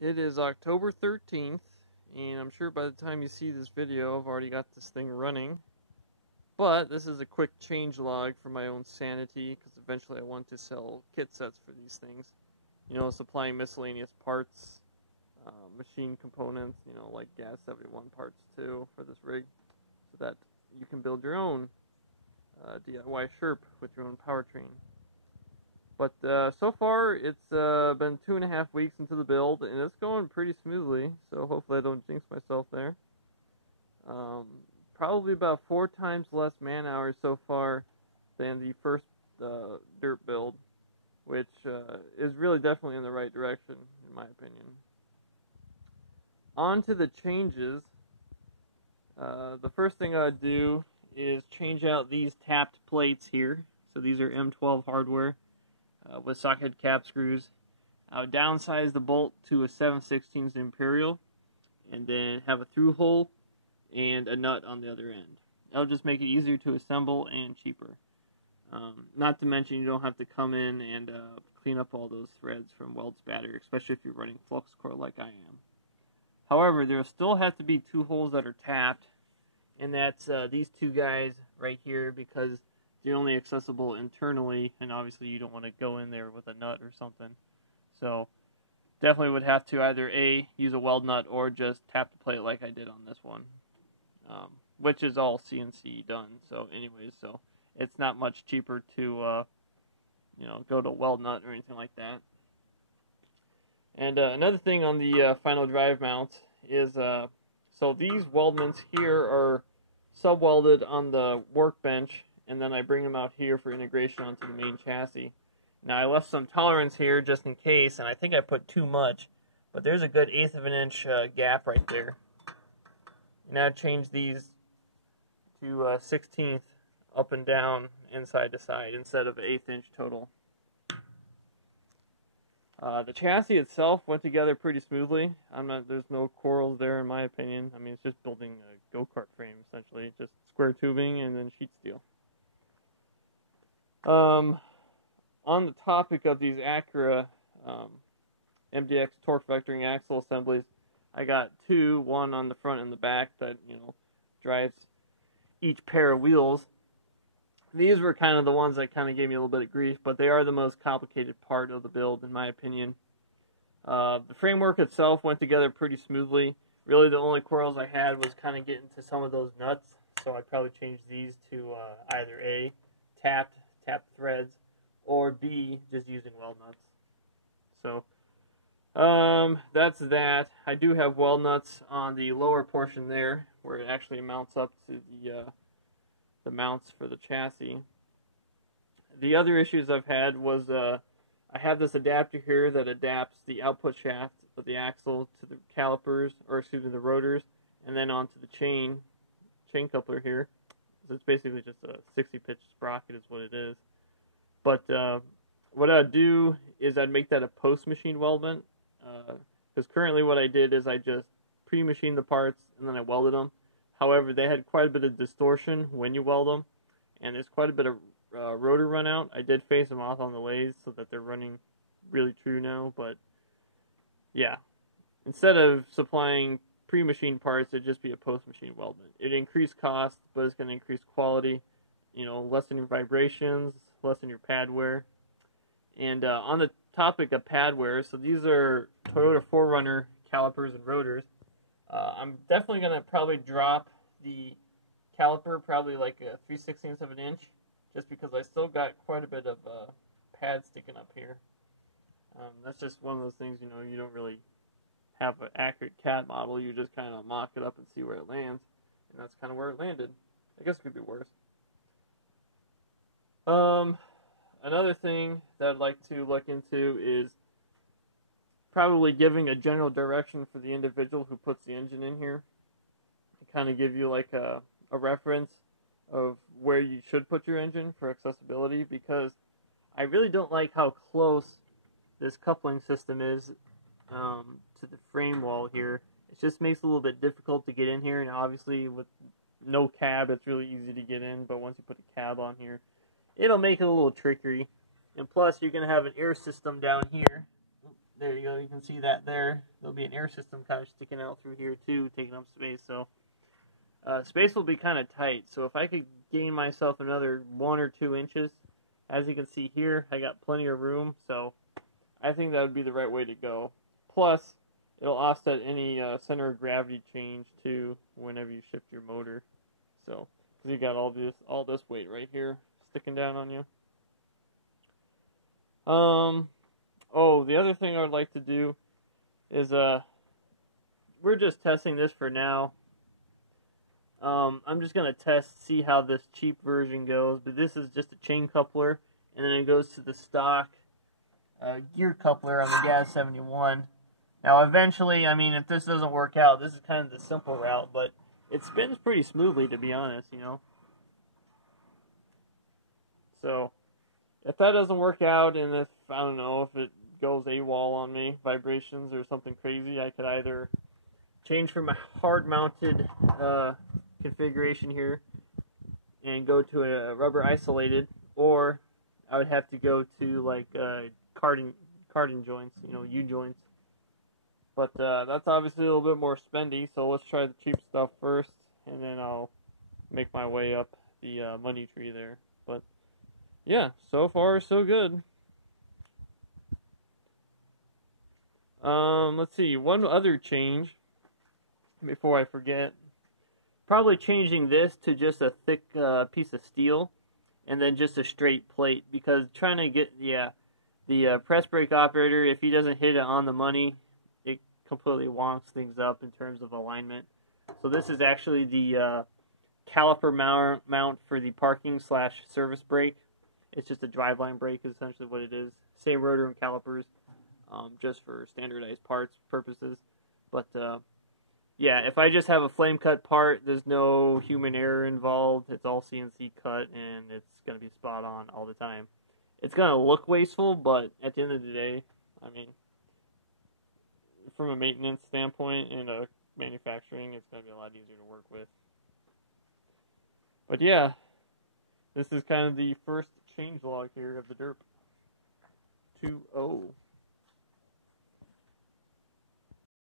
It is October 13th, and I'm sure by the time you see this video, I've already got this thing running. But this is a quick change log for my own sanity, because eventually I want to sell kit sets for these things. You know, supplying miscellaneous parts, machine components, you know, like Gas 71 parts too, for this rig, so that you can build your own DIY Sherp with your own powertrain. But so far, it's been 2.5 weeks into the build, and it's going pretty smoothly, so hopefully I don't jinx myself there. Probably about 4 times less man hours so far than the first dirt build, which is really definitely in the right direction, in my opinion. On to the changes. The first thing I'd do is change out these tapped plates here. So these are M12 hardware with socket cap screws. I would downsize the bolt to a 7/16 Imperial, and then have a through hole and a nut on the other end. That'll just make it easier to assemble and cheaper. Not to mention you don't have to come in and clean up all those threads from weld spatter, especially if you're running flux core like I am. However, there will still have to be 2 holes that are tapped, and that's these 2 guys right here, because they're only accessible internally, and obviously you don't want to go in there with a nut or something. So definitely would have to either A, use a weld nut, or just tap the plate like I did on this one, which is all CNC done. So anyways, so it's not much cheaper to go to weld nut or anything like that. And another thing on the final drive mount is, so these weldments here are sub-welded on the workbench, and then I bring them out here for integration onto the main chassis. Now I left some tolerance here just in case, and I think I put too much, but there's a good 1/8 of an inch gap right there. And I'd change these to 1/16 up and down and side to side instead of 1/8 inch total. The chassis itself went together pretty smoothly. There's no quarrels there in my opinion. I mean, it's just building a go-kart frame essentially, just square tubing and then sheet steel. On the topic of these Acura MDX torque vectoring axle assemblies, I got 2, one on the front and the back that, drives each pair of wheels. These were kind of the ones that kind of gave me a little bit of grief, but they are the most complicated part of the build, in my opinion. The framework itself went together pretty smoothly. Really, the only quarrels I had was kind of getting to some of those nuts, so I'd probably change these to either A, tapped threads, or B, just using weld nuts. So, that's that. I do have weld nuts on the lower portion there, where it actually mounts up to the mounts for the chassis. The other issues I've had was I have this adapter here that adapts the output shaft of the axle to the calipers, or excuse me, the rotors, and then onto the chain coupler here. So it's basically just a 60-pitch sprocket is what it is. But what I'd do is I'd make that a post-machine weldment, because currently what I did is I just pre-machined the parts and then I welded them. However, they had quite a bit of distortion when you weld them, and there's quite a bit of rotor run out. I did phase them off on the lathes so that they're running really true now, but yeah. Instead of supplying pre-machined parts, it'd just be a post-machine weldment. It'd increase cost, but it's going to increase quality, lessen your vibrations, lessen your pad wear. And on the topic of pad wear, so these are Toyota 4Runner calipers and rotors. I'm definitely going to probably drop the caliper probably like a 3/16 of an inch, just because I still got quite a bit of pad sticking up here. That's just one of those things, you don't really have an accurate CAD model. You just kind of mock it up and see where it lands, and that's kind of where it landed. I guess it could be worse. Another thing that I'd like to look into is probably giving a general direction for the individual who puts the engine in here, to kind of give you like a reference of where you should put your engine for accessibility, because I really don't like how close this coupling system is to the frame wall here. It just makes it a little bit difficult to get in here, and obviously with no cab it's really easy to get in, but once you put a cab on here, it'll make it a little trickery. And plus you're going to have an air system down here there you go. You can see that there. There'll be an air system kind of sticking out through here too, taking up space. So space will be kind of tight. So if I could gain myself another 1 or 2 inches, as you can see here, I got plenty of room. So I think that would be the right way to go. Plus, it'll offset any center of gravity change too whenever you shift your motor. So, because you got all this weight right here sticking down on you. Oh, the other thing I would like to do is we're just testing this for now. I'm just gonna see how this cheap version goes, but this is just a chain coupler, and then it goes to the stock gear coupler on the GAZ 71. Now, eventually, I mean, if this doesn't work out, this is kind of the simple route, but it spins pretty smoothly, to be honest, you know. So, if that doesn't work out, and if, I don't know, if it goes AWOL on me, vibrations or something crazy, I could either change from a hard-mounted configuration here and go to a rubber isolated, or I would have to go to, like, carding joints, you know, U-joints. But that's obviously a little bit more spendy, so let's try the cheap stuff first, and then I'll make my way up the money tree there. But yeah, so far so good. Let's see, one other change before I forget. Probably changing this to just a thick piece of steel, and then just a straight plate, because trying to get the press brake operator, if he doesn't hit it on the money, it completely wonks things up in terms of alignment. So this is actually the caliper mount for the parking/service brake. It's just a driveline brake is essentially what it is. Same rotor and calipers, just for standardized parts purposes. But yeah, if I just have a flame cut part, there's no human error involved. It's all CNC cut, and it's going to be spot on all the time. It's going to look wasteful, but at the end of the day, I mean, from a maintenance standpoint and a manufacturing, it's going to be a lot easier to work with. But yeah, this is kind of the first change log here of the Derp 2.0.